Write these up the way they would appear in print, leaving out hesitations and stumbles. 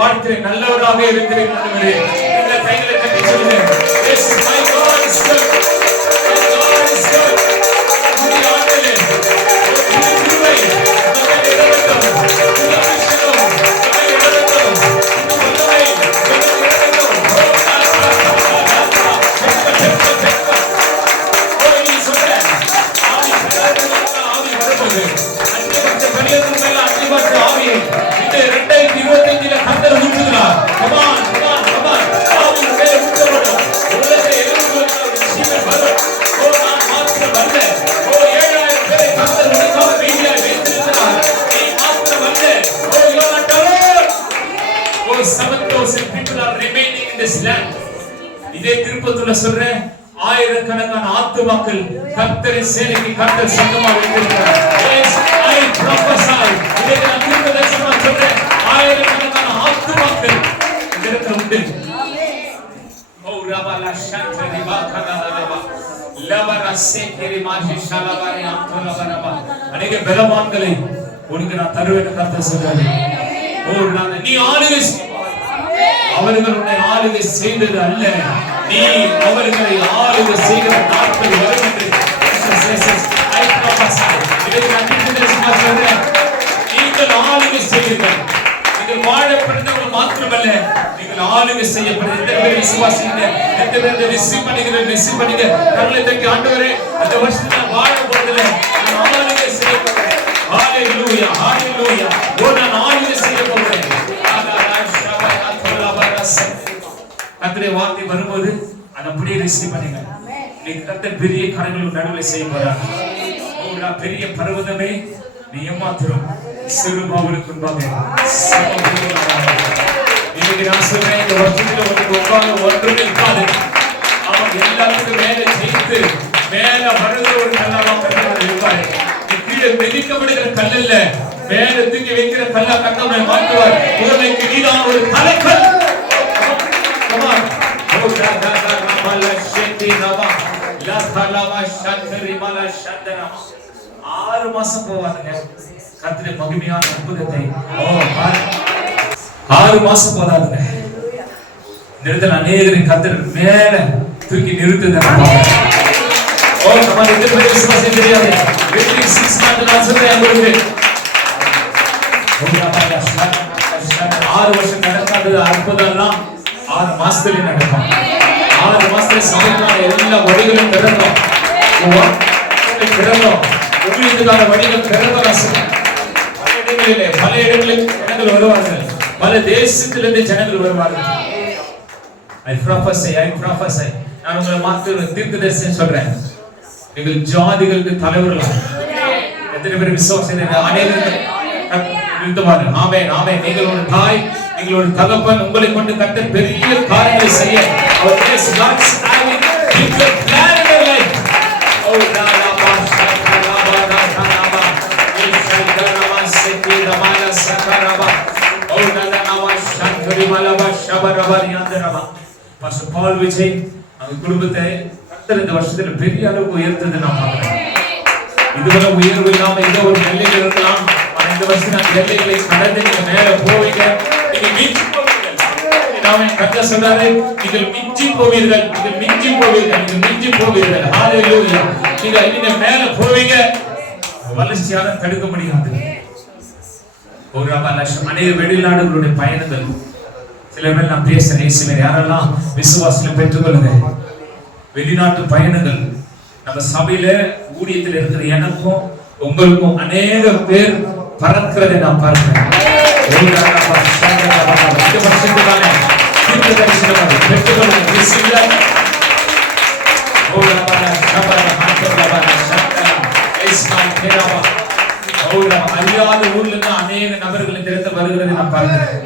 வாழ்க்கை நல்லவராக இருக்கிறேன் ஆண்டவரே. இந்த கைகளை தட்டி சொல்லுங்க. Yes, my God is good. My God is good. புதிய ஆண்டவரே, புதிய கிருபை நம்மை இடரட்டும். புதிய அபிஷேகம் நம்மை இடரட்டும். புதிய வல்லமை நம்மை இடரட்டும். நீ சொல்ற ஆவி வரும்போது அஞ்சு பரியத்தின் மேல அஞ்சு ஆவியை இந்த 2025 கர்த்தர் ஊற்றுகிறார். கமான் கமான் கமான் ஆவி மேல ஊற்றப்படும். உலகத்தை எதிர்கொள்ளுகிற ஜீவன் வரும். ஓ நான் மாத்திரம் வரல. ஓ 7000 பேரை கர்த்தர் உனக்காக மீதியாய் வைத்திருக்கிறார். நீ மாத்திரம் வரல. ஓ you are not alone. O 7,000 people are remaining in this land. இதே திருப்பத்தூர்ல சொல்றேன், ஆயிரக்கணக்கான ஆத்துமாக்கள் கர்த்தரின் சேனைக்கு கர்த்தர் சங்கமா வைத்திருக்கிறார். I prophesy. இதை நான் தீர்க்கதரிசனமா சொல்றேன், ஆயிரக்கணக்கான ஆத்துமாக்கள் இந்த இடத்துல உண்டு. ஓ ரபலா ஷாந்தரி பாகனலபா லபரா சேகரி மாஜி ஷலபரி அந்தலபரபா அநேக பலவான்களை உனக்கு நான் தருவேன் கர்த்தர் சொல்றாரு. ஓ நீ ஆளுகை அவர்கள் உன்னை ஆளுகை செய்தது அல்ல, நீ அவர்களை ஆளுகை செய்கிற நாட்கள் வரும் என்று நீங்கள் ஆளுகை செய்யுங்கள். நீங்கள் வாழப்படுத்தவர்கள் மாத்திரமல்ல, நீங்கள் ஆளுகை செய்யப்படுது. எத்தனை பேர் விசுவாசிங்க? எத்தனை பேர் ரிசீவ் பண்ணிங்க? கர்த்தரை தட்டி ஆண்டவரே, இந்த வருஷத்துல வாழ போறதுல நான் ஆளுகை செய்ய போறேன். ஹalleluya ஹalleluya. ஓ நான் ஆளுகை செய்ய போறேன். கர்த்தருடைய வார்த்தை வரும்போது அதை அப்படியே ரிசீவ் பண்ணுங்க. நீங்க கர்த்தர் பெரிய காரியங்களை நடுவில் செய்ய போறார். ஓ பெரிய பர்வதமே நீ ஏமாத்திரும் சிறு பாவலுக்கு முன்பாக இன்னைக்கு நான் சொல்றேன், இந்த வருஷத்துல உட்கார்ந்து ஒன்றும் இருக்காது. அவன் எல்லாத்துக்கும் மேல ஜெயித்து மேல வருகிற ஒரு கல்லாக இருப்பாரு. கீழே மிதிக்கப்படுகிற கல் இல்ல, மேல தூக்கி வைக்கிற கல்லா கர்த்தர் மாற்றுவார். உலகைக்கு நீதான் ஒரு தலைக்கல். ஆறு மாசம் போவாங்க கர்த்தருடைய மகிமையான அற்புதத்தை. 6 மாசம் போதாதுங்க. நிறுத்தல அநேகரை கர்த்தர் மேல தூக்கி நிறுத்துது. ஓ நம்ம எத்தனை பேர் விசுவாசம் தெரியாது. 6 months நான் சொல்றேன் உங்களுக்கு. 6 வருஷம் நடக்காதது அற்புதம்லாம் 6 மாசத்துல நடக்கும். 6 மாசத்துல சமையலான எல்லா வழிகளும் திறக்கும். ஊழியத்துக்கான வழிகள் திறக்கும். பல இடங்களில் ஜனங்கள் வருவார்கள். பல தேசத்திலிருந்து ஜனங்கள் வருவார்கள். I prophesy. நான் உங்களை மாத்திர தீர்க்கதரிசனம் சொல்றேன். நீங்கள் ஜாதிகளுக்கு தலைவர்களாக எத்தனை பேர் விசுவாசம் அநேகர்கள் ஆமென் ஆமென். நீங்கள் ஒரு தாய், நீங்கள் ஒரு தகப்பன், உங்களை கொண்டு கர்த்தர் பெரிய காரியங்களை செய்ய அவர் God's having big plan in your life. Oh la la ba shakaraba rakaraba ishakaraba sekiraba sakaraba oh la la ba shakari malaba shabaraba yandaraba. Pastor Paul Vijay அந்த குடும்பத்தை கர்த்தர் இந்த வருஷத்துல பெரிய அளவுக்கு உயர்த்தது நான் பார்க்கிறேன். இதுவரை உயர்வு இல்லாம ஏதோ ஒரு நிலையில் இருக்கலாம். இந்த வருஷம் நான் எல்லைகளை கடந்து நீங்க மேல போவீங்க. நீங்க மிஞ்சி போவீர்கள். நாம கர்த்தர் சொல்றாரு, நீங்கள் மிஞ்சி போவீர்கள். ஹalleluya. நீங்க மேல போவீங்க. வளர்ச்சியால தடுக்க முடியாது. ஒரு லட்சம் அநேக வெளிநாடுகளுடைய பயணங்கள். சில பேர் நான் பேசுறேன், சிலர் யாரெல்லாம் விசுவாசத்தை பெற்றுக்கொள்ளுங்க. வெளிநாட்டு பயணங்கள் நம்ம சபையில ஊழியத்தில் இருக்கிற எனக்கும் உங்களுக்கும் அநேக பேர் பறக்கிறதை நான் பார்க்கிறேன். அறியாத ஊர்ல இருந்து அநேக நபர்கள் இந்த இடத்துல வருகிறதை நான் பார்க்கிறேன்.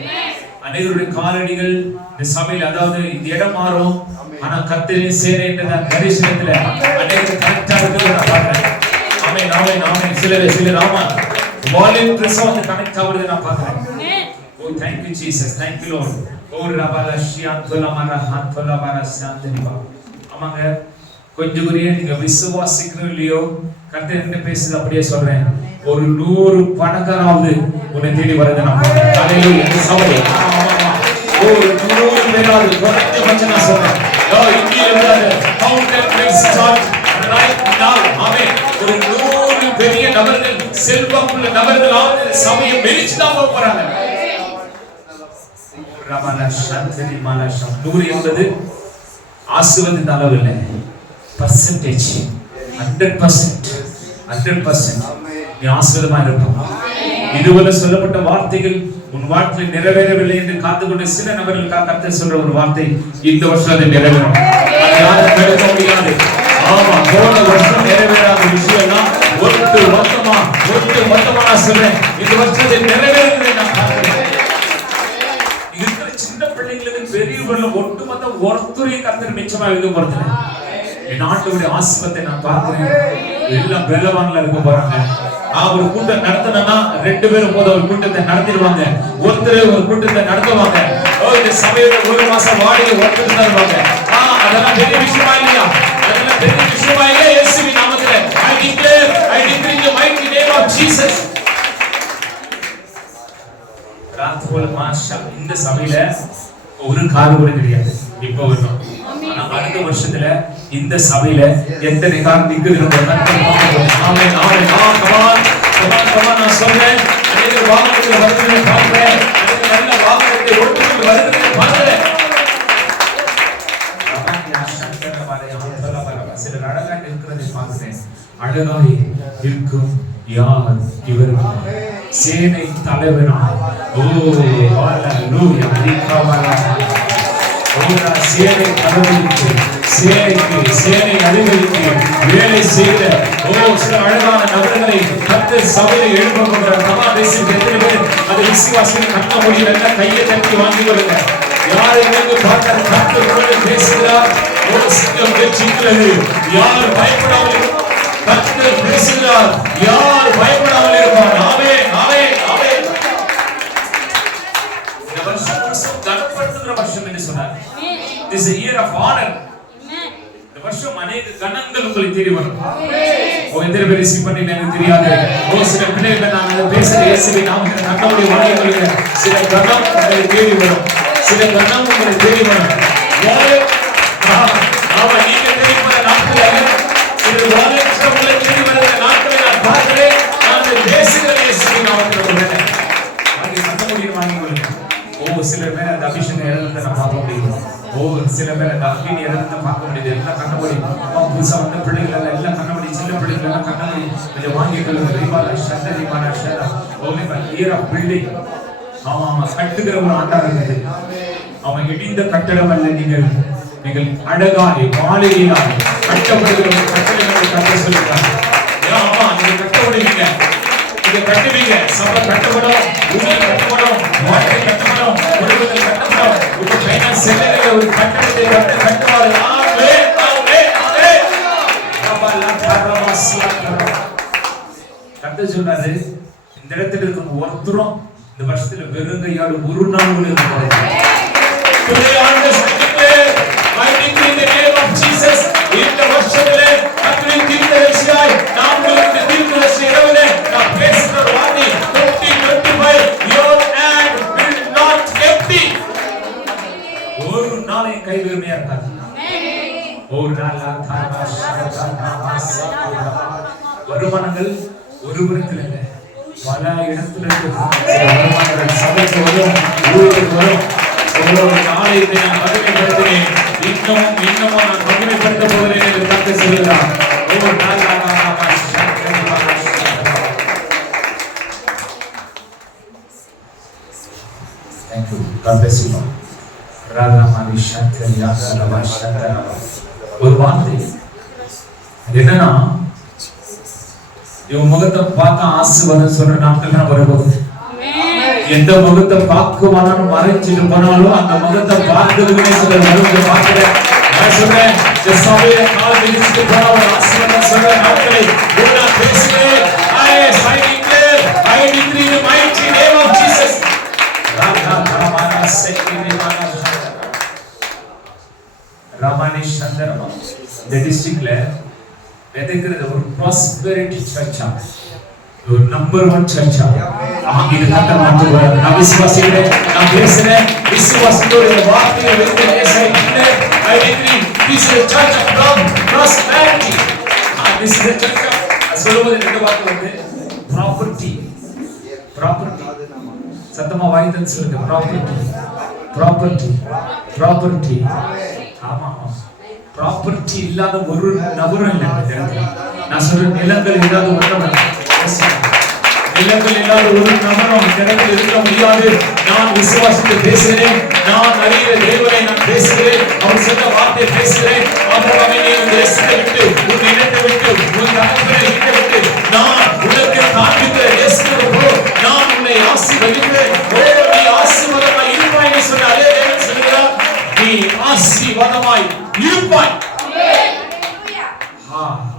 அநேகருடைய காலடிகள் இந்த சபையில், அதாவது இந்த இடம் மாறும், ஆனா கர்த்தரின் சேனை என்ற தரிசனத்துல அநேக கரெக்டா இருக்கிறத நான் பார்க்கிறேன். ஆமென் ஆமென் ஆமென். சிலர் ஆமா வாலண்டியர்ஸ் வந்து கனெக்ட் ஆகுறதை நான் பார்க்கிறேன். ஓ thank you Jesus, thank you Lord. ஓ ரபாலா ஷியாந்தோலா மரா ஹாந்தோலா மரா சாந்தனிபா. ஆமாங்க, கொஞ்சம் குறிய நீங்க விசுவாசிக்கிறீங்களோ இல்லையோ, கர்த்தர் என்ன பேசுது அப்படியே சொல்றேன். ஒரு 100 பணக்காராவது உன்னை தேடி வரதை நான் பார்க்கிறேன். ஹalleluya. சபை ஒரு 100 பேராவது குறைஞ்சபட்சம் நான் சொல்றேன். இந்தியில இருந்தாரு how can we start right now? ஆமென். ஒரு 100 பெரிய நபர்கள் செல்வமுள்ள நபர்களாவது சமயம் மெரிச்சு தான் போறாங்க. ரமண சந்ததி மனசம் 100 என்பது ஆசீர்வாதத்தின் அளவு இல்லை, பர்சன்டேஜ். 100% நீ ஆசீர்வாதமா இருப்பாய். இதுவரை சொல்லப்பட்ட வார்த்தைகள் உன் வாழ்க்கையில் நிறைவேறவில்லை என்று காத்துக்கொண்டு சில நபர்களுக்காக கர்த்தர் சொல்ற ஒரு வார்த்தை, இந்த வருஷம் அது நிறைவேறும். அது யாரும் தடுக்க முடியாது. ஆமா, போன வருஷம் நிறைவேறாத விஷயம்லாம் ஒட்டு மொத்தமா நான் சொல்றேன், இந்த வருஷத்தை நிறைவேறுகிறேன் நான் பார்க்கிறேன். இருக்கிற சின்ன பிள்ளைங்களுக்கு பெரியவர்கள் ஒட்டுமொத்த ஒருத்தரையும் கர்த்தர் மிச்சமா எழுத போறதில்லை. என் நாட்டுடைய ஆசீர்வாதத்தை நான் பார்க்கிறேன். எல்லாம் பலவான்ல இருக்க போறாங்க. ஒரு கூட்டம் நடத்தணும்னா 2 பேரும் போது ஒரு கூட்டத்தை நடத்திடுவாங்க, ஒருத்தர் ஒரு கூட்டத்தை நடத்துவாங்க. இந்த சபையோட 1 மாசம் வாடகை ஒருத்தர் தருவாங்க. அதெல்லாம் பெரிய விஷயமா இல்லையா? அதெல்லாம் பெரிய விஷயமா இல்லையா? இயேசுவின் நாமத்திலே I declare in the mighty name of Jesus. ராத்போல் மாஷா இந்த சபையில ஒரு கால் கூட கிடையாது. இப்போ வரும். ஆனா அடுத்த வருஷத்துல இந்த சபையில எத்தனை கால் நிக்குதுன்னு ஆமென் ஆமென். கமான் நான் சொல்றேன், அநேக வாக்குகளை வருகிறதை பார்க்கிறேன், அநேக நல்ல வாக்குகளை ஒட்டுக்கொண்டு வருகிறதை பார்க்கிறேன். சில அழகாக இருக்கிறதை பார்க்கிறேன். அழகாக இருக்கும் யார் இவர்? சேனை தலைவனாய் சேனை தலைவருக்கு சேனை அதிபதிக்கு வேலை செய்த சில அழகான நபர்களை கர்த்தர் சபையில் எழுப்ப போகிறார். சமாதேசம் எத்தனை பேர் அதை விசுவாசிகள் கட்ட முடியல? கையை தட்டி வாங்கி கொள்ளுங்க. யாரை பார்த்தால் கர்த்தர் பேசுகிறார். ஒரு சிங்கம் வெற்றிக்கிறது. யார் பயப்படாமல் கர்த்தர் பேசுகிறார். யார் பயப்படாமல் இருப்பார்? ஆமென் ஆமென் ஆமென். இந்த வருஷம் கனப்படுத்துகிற வருஷம் என்று சொன்னார். This is a year of honor. இந்த வருஷம் அநேக கணங்கள் உங்களை தேடி வரும். எத்தனை பேர் ரிசீவ் பண்ணி எனக்கு தெரியாது. சில பிள்ளைகள் நான் பேசுற இயேசுவின் நாமத்தில் கர்த்தருடைய வார்த்தைகளுக்கு சில கணம் உங்களை தேடி வரும். சில கணம் உங்களை தேடி வரும். நீங்க தேடி வர நாட்கள் சில வார்த்தைகள் உங்களை தேடி வருகிற நாட்களை நான் பார்க்கிறேன். நான் பேசுகிற இயேசுவின் நாமத்தில் சொல்றேன். கட்ட முடியும் வாங்கி கொள்ளுங்க. சில பேர் அந்த அபிஷேகம் எழுதுறதை நான் பார்க்க முடியும். சில பேர் அந்த அக்னி எழுதுறதை பார்க்க முடியுது. எல்லாம் கண்ண முடியும். புதுசா வந்த பிள்ளைகள் எல்லாம் கண்ண முடியும். சின்ன பிள்ளைகள் எல்லாம் கண்ண முடியும். கொஞ்சம் வாங்கி கொள்ளுங்க. கட்டுகிற ஒரு ஆண்டா இருக்குது. அவன் இடிந்த கட்டடம் அல்ல. நீங்கள் அழகாய் மாளிகையாய் கட்டப்படுகிற கட்டடங்களை கட்ட சொல்லுகிறார். ஆமா, நீங்க கட்டப்படுவீங்க. நீங்க கட்டுவீங்க. சபை கட்டப்படும், ஊழியம் கட்டப்படும், வாழ்க்கை கட்டப்படும், குடும்பங்கள் கட்டப்படும். உங்க பையன் செல்லுகிற ஒரு கட்டடத்தை கட்டுவாரு. ஆமென் ஆமென் ஆமென். கர்த்தர் சொன்னாரு, இந்த இடத்துல இருக்கும் ஒருத்தரும் இந்த வருஷத்துல வெறுங்கையாடு ஒரு நாள் கூட இருக்க போறாங்க. இந்த வருஷத்திலே கர்த்தரின் தீர்க்கதரிசியாய் நாம் உங்களுக்கு தீர்க்கதரிசி இரவிலே நான் பேசுகிற வார்த்தை 2025 your hand will not empty. ஒரு நாளை கை வெறுமையா இருக்காது. ஒரு நாள் வருமானங்கள் ஒரு புறத்தில் இல்லை, பல இடத்துல வருமானங்கள் சபைக்கு வரும், ஊருக்கு வரும். ஒவ்வொரு நாளைக்கு நான் மகிமைப்படுத்தினேன். இன்னமும் நான் மகிமைப்படுத்த போகிறேன் என்று கர்த்தர் சொல்கிறார். ஒவ்வொரு நாள் Thank you. God bless you. ராதாமாரி Shankar யாதரவா சங்கரவா. ஒரு வார்த்தை என்னன்னா, இவன் முகத்தை பார்த்தா ஆசீர்வாதம் சொல்ற நாட்கள் தான் வரப்போகுது. எந்த முகத்தை பார்க்குவானு மறைச்சிட்டு போனாலும் அந்த முகத்தை பார்க்கிறதுக்குனே சில மருந்து பார்க்கிறேன். நான் சொல்றேன், இந்த சபையில கால் விரிச்சிட்டு போன ஒரு ஆசீர்வாதம் சொல்ற நாட்களை நான் பேசுகிறேன். I declare in the mighty name of Jesus. ராமானேஷ் சந்திரமா இந்த டிஸ்ட்ரிக்ட்ல விதைக்கிறது ஒரு ப்ராஸ்பெரிட்டி சர்ச்சா, ஒரு நம்பர் 1 சர்ச்சா. இது கர்த்தர் மாற்றுவார். நான் விசுவாசிக்கிறேன். நான் பேசுறேன். விசுவாசத்தோட வார்த்தையை வைத்து பேசுறேன். I agree. This is a church of prosperity. This is a church of சொல்லுவது ரெண்டு வார்த்தை வந்து ப்ராப்பர்ட்டி. ப்ராப்பர்ட்டி சத்தமா வாய்த்தன்னு சொல்லுங்க. Property property property. ஆமா ப்ராப்பர்ட்டி இல்லாத ஒரு நபரும் இல்லை. நான் சொல்றேன் நிலங்கள் இல்லாத ஒரு நபர், நிலங்கள் இல்லாத ஒரு நபரும் நிலங்கள் இருக்க முடியாது. நான் விசுவாசித்து பேசுகிறேன். நான் அறிகிற தேவனை நான் பேசுகிறேன். அவர் சொன்ன வார்த்தை பேசுகிறேன். ஆபிரகாமே நீ உன் தேசத்தை விட்டு உன் இனத்தை விட்டு உன் தகப்பனை விட்டு நான் உனக்கு காண்பிக்கிற தேசத்துக்கு போ. நான் உன்னை ஆசீர்வதிப்பேன். நீ ஆசீர்வாதமாய் இருப்பாய் என்று சொன்ன அதே தேவன் சொல்கிறார் நீ ஆசீர்வாதமாய் இருப்பாய்.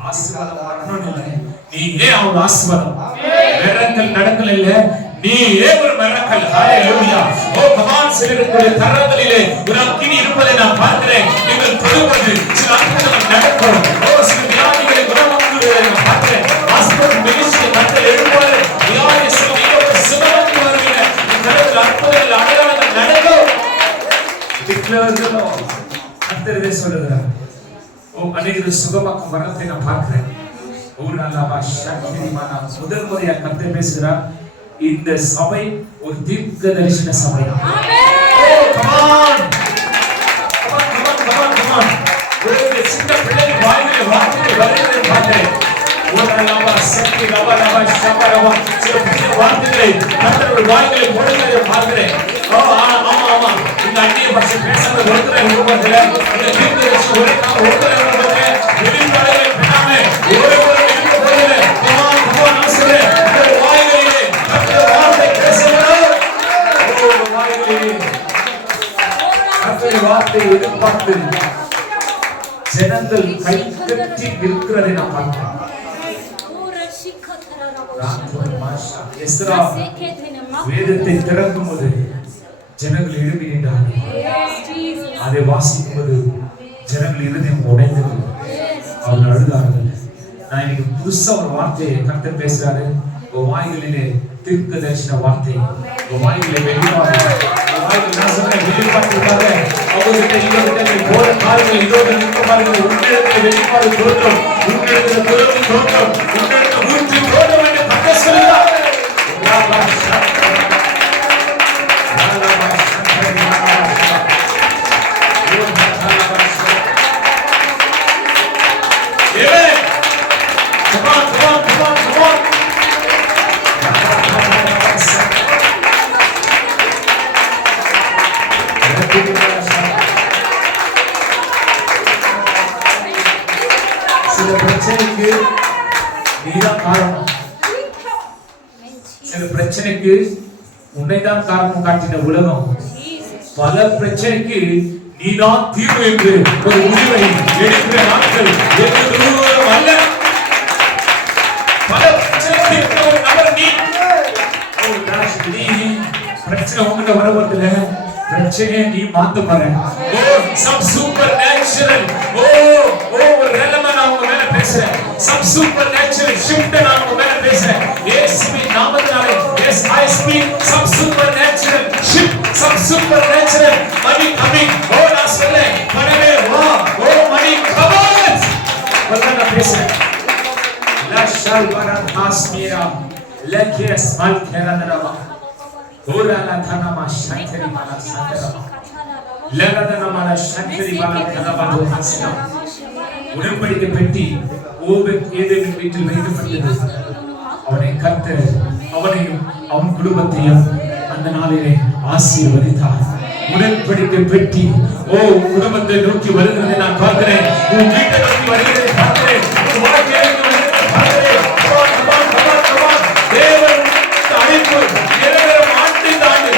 ஆசீர்வாதம் வரணும் இல்லை, நீயே அவர் ஆசீர்வாதம். மிரக்கல் நடக்கல இல்ல, நீயே ஒரு மிரக்கல். ஹalleluya. ஓ கமான் சிலருடைய கரங்களிலே ஒரு அக்கினி இருப்பதை நான் பார்க்கிறேன். நீங்கள் தொடுவது சில அற்புதங்கள் நடக்கும். ஓ சில வியாதிகளை குணமாக்குவதை நான் பார்க்கிறேன். ஹாஸ்பிடல் மினிஸ்ட்ரி கட்டளை எழுப்பாரு. வியாதி சுகமாக்கி வருகிற இந்த அற்புதங்கள் அடையாளங்கள் நடக்கும். டிக்ளேர் கர்த்தரே சொல்லுகிறார். ஓ அநேகர் சுகமாக்கும் வரத்தை நான் பார்க்கிறேன். ஒரு நாளாக சக்திமானா முதல் முறையாக கர்த்தர் பேசுகிறார். இந்த சபை ஒரு தீர்க்க தரிசன சபை. ஆமென். கமான் ஒரு சின்ன பிள்ளைக்கு வாயிலே வார்த்தை வருகிறதை பார்த்தேன். ஒரு நாளாக சக்தி லவலவ ஷபரவ சில புதிய வார்த்தைகளை கர்த்தருடைய வாயிலே போடுகிறதை பார்க்கிறேன். ஆமா இந்த அந்நிய பாஷை பேசாத ஒருத்தரை உருவாக்கல. இந்த தீர்க்க தரிசன ஒருத்தரை உருவாக்கல. வெளிப்பாடுகளை பெறாம ஒரே ஒரு வார்த்தை எதிர்பார்த்து ஜனங்கள் கை கட்டி இருக்கிறதை நான் பார்த்தேன். எஸ்ரா வேதத்தை திறக்கும் போது ஜனங்கள் எழுப்பி நின்றார்கள். அதை வாசிக்கும் போது ஜனங்கள் இருதயம் உடைந்தது. அவர்கள் அழுதார்கள். நான் இன்னைக்கு புதுசா ஒரு வார்த்தையை கர்த்தர் பேசுறாரு. வாய்களிலே தீர்க்க தரிசன வார்த்தை, வாய்களை வெளிப்பாடு, வாய்கள் நான் சொன்னேன் வெளிப்பாட்டுக்காக அவர்கிட்ட இவர்கிட்ட போற காரியங்கள் இதோட நிற்குமார்கள். உன்னிடத்தில் வெளிப்பாடு தோன்றும், உன்னிடத்தில் துறவு தோன்றும், உன்னிடத்தில் ஊற்றி தோன்றும் என்று கர்த்தர் சொல்கிறார். சில பிரச்சனைக்கு நீதான் காரணம். சில பிரச்சனைக்கு உன்னைதான் காரணம் காட்டின உலகம். பல பிரச்சனைக்கு நீதான் தீர்வு என்று ஒரு முடிவை எடுக்கிற நாட்கள் வெகு தூரம் அல்ல. பல பிரச்சனைக்கு ஒரு நபர் நீ பிரச்சனை உங்ககிட்ட வரவதில்ல. பிரச்சனையை நீ மாத்த பாரு. ஓ சம் சூப்பர் நேச்சுரல். ஓ ஒரு ரெலமா நான் உங்க மேல பேசுறேன். சம் சூப்பர் நேச்சுரல் ஷிஃப்ட் நான் உங்க மேல பேசுறேன். இயேசுவின் நாமத்தினாலே as I speak some supernatural shift, some supernatural money coming. ஓ நான் சொல்றேன் பணமே வா. ஓ மணி கமன்ஸ் வந்தா பேசுறேன். லா ஷால் வரா காஸ்மீரா லக்கேஸ் மல்கேரனரவா ஓராலா தனமா சங்கரி மாலா சங்கரமா லலதனமான சங்கரி மாலா கனபாது ஹஸ்னா. உடன்படிக்கை பெட்டி ஓபேத் ஏதேமின் வீட்டில் வைக்கப்பட்டது. அவனை கர்த்தர் அவனையும் அவன் குடும்பத்தையும் அந்த நாளிலே ஆசீர்வதித்தார். உடன்படிக்கை பெட்டி குடும்பத்தை நோக்கி வருகிறதை நான் பார்க்கிறேன். உன் வீட்டை நோக்கி வருகிறதை பார்க்கிறேன். உன் வாழ்க்கையை நோக்கி வருகிறதை பார்க்கிறேன். தேவன் அழைப்பு நிறைவேறும் ஆண்டு தாண்டு.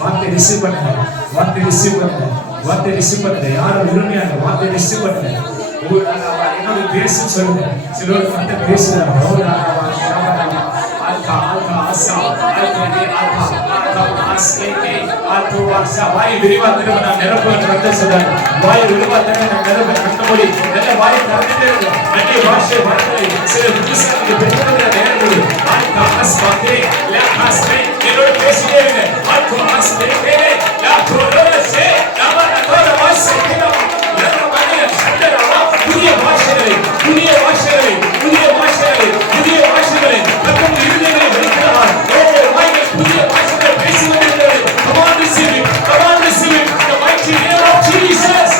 வார்த்தை ரிசீவ் பண்ணுங்க. வார்த்தை ரிசீவ் பண்ணுங்க. வார்த்தை ரிசீவ் பண்ணுங்க. யாரும் உரிமையாக வார்த்தை ரிசீவ் பண்ணுங்க. என்னோட பேசு சொல்லுங்க. சிலர் கர்த்தர் பேசுறாங்க. வாய் விரிவா திரும்ப நான் நிரப்ப சொல்றேன். வாய் விரிவா திரும்ப நான் நிரப்ப கட்டமொழி நல்ல வாய் திறந்துட்டே இருக்கும். அந்நிய பாஷை வார்த்தை சில புதுசாக பெற்றுக்கொள்ள நேரங்கள் என்னோட பேசிட்டே இருங்க. புதிய பாஷைகளை புதிய பாஷைகளை புதிய பாஷைகளை புதிய பாஷைகளை தக்கும் இருதயங்களை வெளிக்கிறார். புதிய பாஷைகளை பேசுவதில்லை. Come on, receive it. Come on, receive it. The mighty name of Jesus.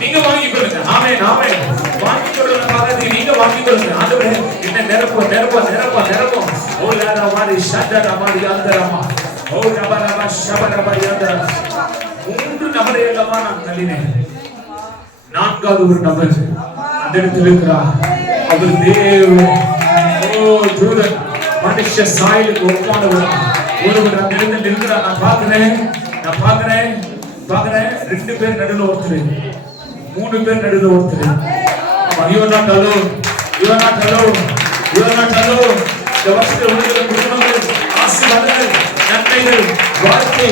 நீங்க வாங்கி கொடுங்க. ஆமென் ஆமென். வாங்கி கொடுங்க. பாருங்க நீங்க வாங்கி கொடுங்க. ஆண்டவரே என்ன நிரப்ப நிரப்ப நிரப்ப நிரப்ப. ஓ லாரா வாரி ஷட்டரா வாரி அந்தரமா. ஓ ரபரபா ஷபரபா யந்தர. மூன்று நபரை எல்லாம் நான் தள்ளினேன். நான்காவது ஒரு நபர் அந்த இடத்தில் இருக்கிறார். அவர் தேவன். ஓ தூதன் மனுஷ சாயலுக்கு ஒப்பானவர். ஒருவர் அந்த இடத்தில் இருக்கிறார். நான் பார்க்கிறேன் 2 பேர் நடுவுல ஒருத்தர், 3 பேர் நடுவுல ஒருத்தர். You are not alone. You are not alone. You are not alone. இந்த வருஷத்துல உங்களுக்கு குடும்பங்கள் ஆசீர்வாதங்கள் நன்மைகள் வாழ்க்கை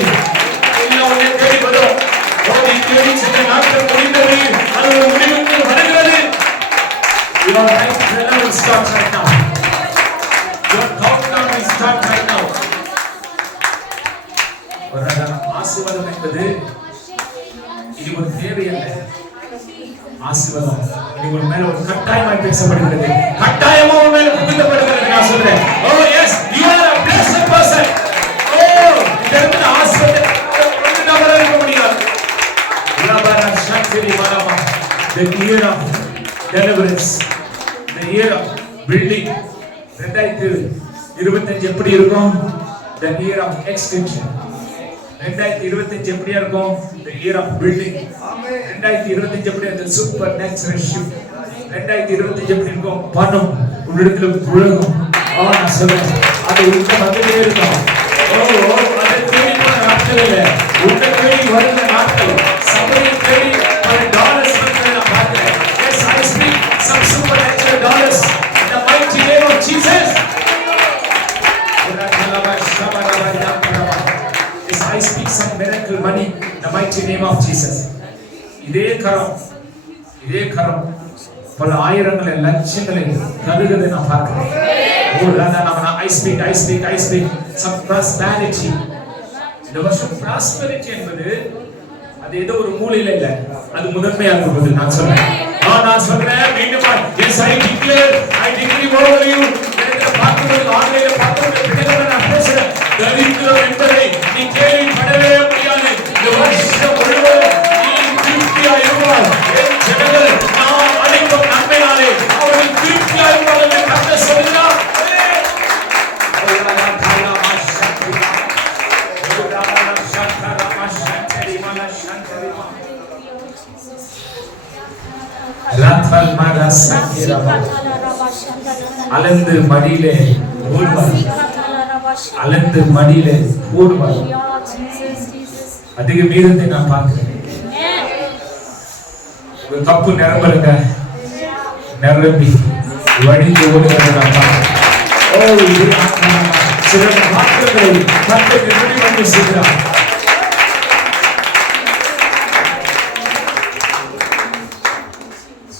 எல்லாம் உங்களை தேடி வரும். ஓடி தேடி சென்ற நாட்கள் முடிந்தது. அது ஒரு முடிவுக்கு வருகிறது. Your life will start right now. Your countdown will start right now. ஒரு ஆசீர்வாதம் என்பது இது ஒரு தேவையல்ல. ஆசீர்வாதம் இது ஒரு மேல ஒரு கட்டாயமாய் பேசப்படுகிறது. கட்டாயமா ஒரு மேல புகுத்தப்படுகிறது. நான் சொல்றேன். Oh yes, you are a blessed person. Oh, இந்த இடத்துல ஆசீர்வாதம் ஒன்று நபரா இருக்க முடியாது. லபரா சக்தி மரமா. The year of deliverance, the year of building. 2025 எப்படி இருக்கும்? The year of extension. 2025 எப்படியா இருக்கும்? The year of building. 2025 எப்படி அந்த சூப்பர் நேச்சுரல் ஷிஃப்ட். 2025 எப்படி இருக்கும்? பணம் உன்னிடத்துல புழங்கும். நான் சொல்றேன் அது உங்க வந்துட்டே இருக்கும். அதை தேடி போன நாட்கள் இல்ல, உன்னை தேடி வருகிற நாட்கள். சபையை தேடி பல டாலர்ஸ் வந்து நான் பார்க்கிறேன். Yes, I speak some supernatural dollars in the mighty name of Jesus. I speak some miracle money in the mighty name of Jesus. இதே கரம் பல ஆயிரங்களை லட்சங்களை தருகிறதை நான் பார்க்கிறேன். I speak some prosperity. இந்த வருஷம் prosperity என்பது அது ஏதோ ஒரு மூலையில இல்ல, அது முதன்மையாக இருப்பது. நான் சொல்றேன் மீண்டும் yes I declare over you. பார்க்கும்போது ஆன்லைன்ல பார்க்கும்போது நான் பேசுறேன். தரித்திரம் என்பதை நீ கேள்விப்படவே முடியாது. இந்த வருஷம் முழுவதும் நீ திருப்தியா இருப்பாய். என் ஜனங்கள் நான் அளிக்கும் நன்மையாலே அவர்கள் திருப்தியா இருப்பார்கள். கர்த்தர் சொல்கிறார். அலந்து மடியிலே ஓடுவார். அதிக மீதத்தை நான் பார்க்கிறேன். ஒரு கப்பு நிரம்புங்க, நிரம்பி வடிந்து ஓடுகிறத நான் பார்க்கிறேன். சில பாத்திரங்களை கர்த்தர் எப்படி வந்து செய்கிறார்.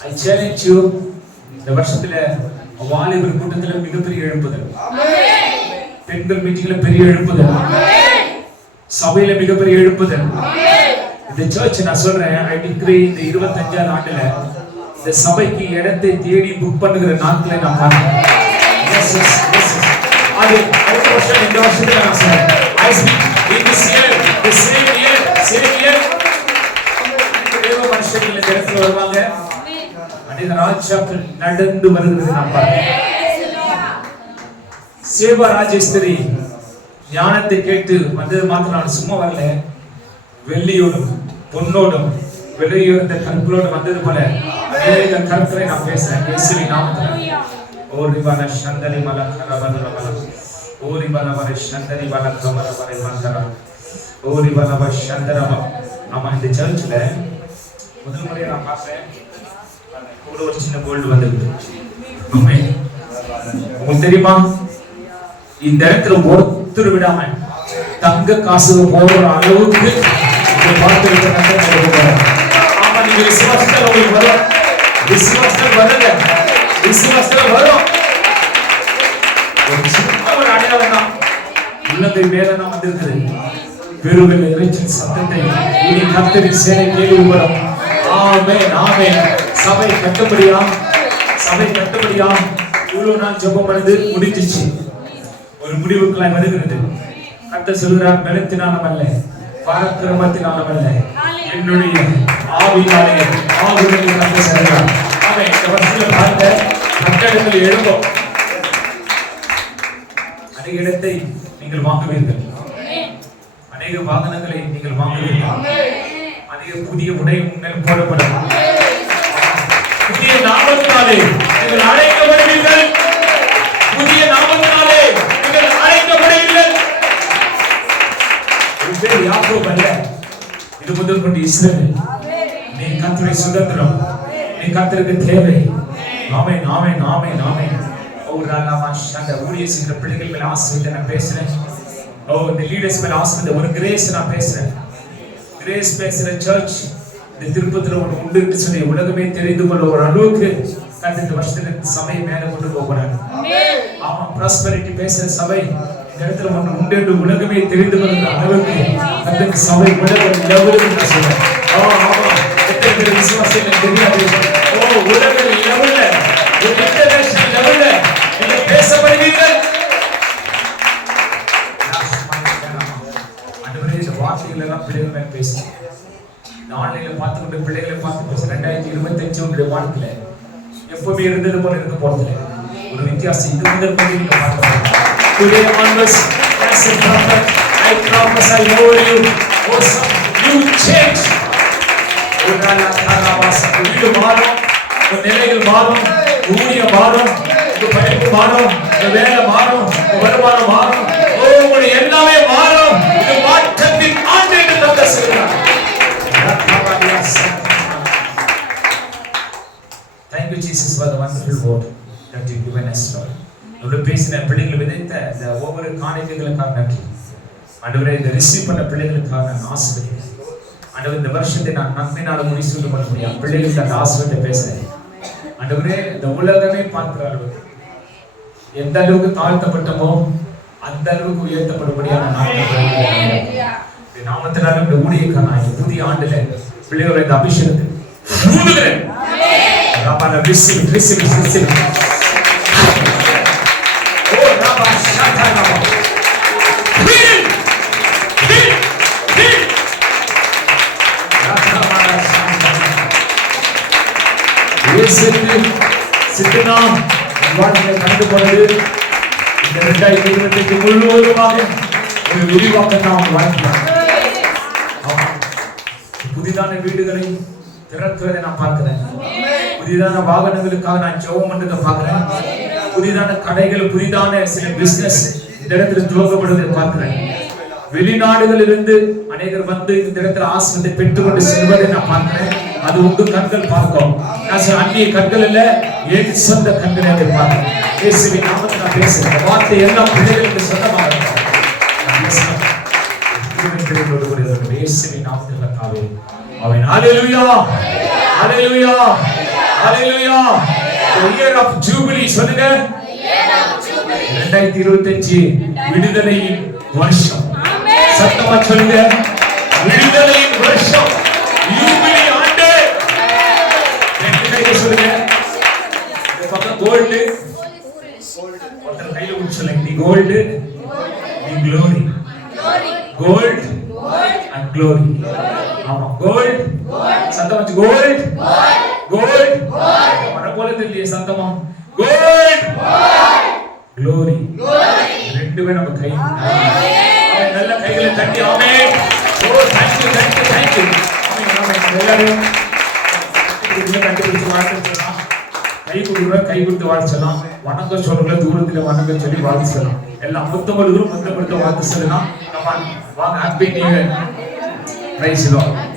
I challenge you. இந்த வருஷத்துல வாலிபர் கூட்டத்தில் மிகப்பெரிய எழுப்புதல், பெண்கள் மீட்டிங்ல பெரிய எழுப்புதல், சபையில மிகப்பெரிய எழுப்புதல். இந்த சர்ச் நான் சொல்றேன், ஐ டிக்ரி இந்த 25ஆவது ஆண்டுல இந்த சபைக்கு இடத்தை தேடி புக் பண்ணுகிற நாட்களை நான் பார்க்கிறேன். அது அடுத்த வருஷம் இந்த வருஷத்துல நான் சொல்றேன், I speak in this year, the same year தேவ மனுஷர்கள் இந்த இடத்துல வருவாங்க. அநேக ராஜாக்கள் நடந்து வருகிறது நான் பார்க்கிறேன். சேவா ராஜேஸ்வரி ஞானத்தை கேட்டு வந்தது மாத்திரம் நான் சும்மா வரல, வெள்ளியோடும் பொன்னோடும் விலையுயர்ந்த கற்களோடு வந்தது போல அநேக கற்களை நான் பேசுறேன் இயேசுவின் நாமத்தில். ஓரிவன சந்தரி மலக்கர வரவர ஓரிவன வர சந்தரி மலக்கர வரவர மந்தர ஓரிவன வர சந்தரவ. ஆமா, இந்த சர்ச்சில் முதல் முறையை நான் பார்த்தேன், கூட ஒரு சின்ன கோல்டு வந்திருக்கு. உங்களுக்கு தெரியுமா, இந்த இடத்துல ஒருத்தர் விடாம தங்க காசு போற அளவுக்கு ஆமா, நீங்க விசுவாசத்தில் உங்களுக்கு வரும், விசுவாசத்தில் வருங்க, விசுவாசத்தில் வரும். ஒரு சின்ன ஒரு அடையாளம் தான் உள்ளங்கை மேல தான் வந்திருக்குது. பெருவில் இறைச்சின் சத்தத்தை இனி கர்த்தரின் சேனை கேள்வி வரும். ஆமென், ஆமென். சபை கட்டுப்படியாம், சபை கட்டுப்படியாம். இவ்வளவு நாள் ஜெபம் பண்ணது முடிஞ்சிச்சு, ஒரு முடிவுக்குள்ளாய் வருகிறது. கர்த்தர் சொல்கிறார், பலத்தினாலும் அல்ல, பராக்கிரமத்தினாலும் அல்ல, என்னுடைய ஆவியினாலே ஆவியினாலே கர்த்தர் சொல்கிறார். ஆமென். இந்த வருஷத்துல பார்த்த கட்டடங்கள் எழும்பும். அநேக இடத்தை நீங்கள் வாங்குவீர்கள், அநேக வாகனங்களை நீங்கள் வாங்குவீர்கள், அநேக புதிய உடை உங்கள் போடப்படும். புதிய நாமத்தினாலே நீங்கள் அழைக்கப்படுவீர்கள், புதிய நாமத்தினாலே நீங்கள் அழைக்கப்படுவீர்கள். இது பேர் யாக்கோபு அல்ல, இது முதல் கொண்டு இஸ்ரவேல். நீ கர்த்தருடைய சுதந்திரம், நீ கர்த்தருக்கு தேவை. ஆமென், ஆமென், ஆமென், ஆமென். அந்த ஊழிய செய்கிற பிள்ளைகள் மேல ஆசீர்வாதத்தை நான் பேசுறேன். இந்த லீடர்ஸ் மேல ஆசீர்வாதத்தை, ஒரு கிரேஸ் நான் பேசுறேன். கிரேஸ் பேசுற சர்ச் இந்த திருப்பத்துல ஒன்று உண்டு என்று சொல்லி உலகமே தெரிந்து கொள்ள ஒரு அளவுக்கு கண்டித்த வருஷத்துக்கு சபை மேல கொண்டு போகிறாங்க. ஆமா, ப்ராஸ்பரிட்டி பேசுற சபை இந்த இடத்துல ஒன்று உண்டு என்று உலகமே தெரிந்து கொள்கிற அளவுக்கு கண்டித்த சபை உலகம் லெவலுக்கு நான் சொல்றேன். ஆமா, எத்தனை பேர் விசுவாசம் தெரியாது. உலக லெவல்ல, இன்டர்நேஷனல் லெவல்ல நீங்க பேசப்படுவீர்கள். இந்த வார்த்தைகள் எல்லாம் பிள்ளைகள் மேல் பேசுறேன். ஆன்லைன்ல பார்த்துக்கிட்டு பிள்ளைகளை பார்த்து பேசுறேன். 2025 உங்களுடைய வாழ்க்கையில எப்பவுமே இருந்தது போல இருக்க போறதில்லை, ஒரு வித்தியாசம் இது முதல் கொண்டு நீங்க பார்க்கலாம். Today onwards, as a prophet, I prophesy over you, you change. வீடு மாறும், நிலைகள் மாறும், ஊழியம் மாறும், படிப்பு மாறும், வேலை மாறும், வருமானம் மாறும், உங்களுடைய எல்லாமே மாறும். இது மாற்றத்தின் ஆண்டு என்று கர்த்தர் சொல்கிறார். Thank you Jesus for the wonderful word that you given us, Lord. நம்மள பேசின பிள்ளைகளை விதைத்த இந்த ஒவ்வொரு காணிக்கைகளுக்காக நன்றி ஆண்டவரே. இந்த ரிசீவ் பண்ண பிள்ளைகளுக்காக நான் ஆசீர்வதிக்கிறேன் ஆண்டவரே. இந்த வருஷத்தை நான் நன்மையினால முடிசூட்ட பண்ண முடியும் பிள்ளைகளுக்கு அந்த ஆசீர்வாதத்தை பேசுறேன் ஆண்டவரே. இந்த உலகமே பார்க்கிற அளவுக்கு எந்த அளவுக்கு தாழ்த்தப்பட்டமோ அந்த அளவுக்கு உயர்த்தப்படும்படியான நாமத்தினால இந்த ஊழியக்கான புதிய ஆண்டுல பிள்ளைகளுடைய இந்த அபிஷேகத்தை ஊதுகிறேன். ராபால ரிசீவ் ரிசீவ் ரிசீவ். ஓ ராபா ஷாட்டா ராபா. Heal heal heal. ராபால ஷாட்டா. இயேசுவே சித்தனா வாழ்க்கையை கடந்து போனது இந்த 2025 முழுவதுமாக ஒரு விரிவாக்கம் நாம் வாழ்க்கலாம். புதிதான வீடுகளை திறக்கிறதை நான் பார்க்கிறேன், புதிதான வாகனங்களுக்காக நான் ஜெபம் பண்றதை பார்க்கிறேன், புதிதான கடைகள், புதிதான சில பிசினஸ் இந்த இடத்துல துவக்கப்படுவதை பார்க்கிறேன். வெளிநாடுகளிலிருந்து அநேகர் வந்து இந்த இடத்துல ஆசீர்வாதத்தை பெற்றுக்கொண்டு செல்வதை நான் பார்க்கிறேன். அது உங்க கண்கள் பார்க்கும், அந்நிய கண்கள் இல்ல, என் சொந்த கண்களை அதை பார்க்கிறேன். இயேசுவின் நாமத்தில் நான் பேசுகிறேன். வார்த்தை எல்லாம் பிள்ளைகளுக்கு சொந்தமாக இருக்கும். இயேசுவின் நாமத்தில் கர்த்தாவே ஆமென். ஹல்லேலூயா ஹல்லேலூயா ஹல்லேலூயா The year of Jubilee சொல்லுங்க. 2025 விடுதலையின் வருஷம். சத்தமா சொல்லுங்க. விடுதலையின் வருஷம். யூபிலி ஆண்டு. ரெண்டு கையை சொல்லுங்க. இந்த பக்கம் கோல்ட். ஒருத்தர் கையில ஊற்றி சொல்லுங்க. The gold, the glory. Gold and glory. ஆமா கோல்ட். சத்தமா கோல்ட். கோல்ட். வர போல தெரியல சத்தமா. கோல்ட். க்ளோரி. ரெண்டுமே நம்ம கை. நல்ல கைகளை தட்டி ஆமென். ஓ thank you thank you thank you. ஆமென். எல்லாரும் இதுல கண்டுபிடிச்சு வாழ்த்துறோம். கை கொடுத்து வாழ்த்தலாம். வணக்கம் சொல்றவங்க தூரத்துல வணக்கம் சொல்லி வாழ்த்தலாம். எல்லாம் முத்தமிழ் வாழ்த்து சொல்லலாம். வாங்க happy new year. Praise the Lord.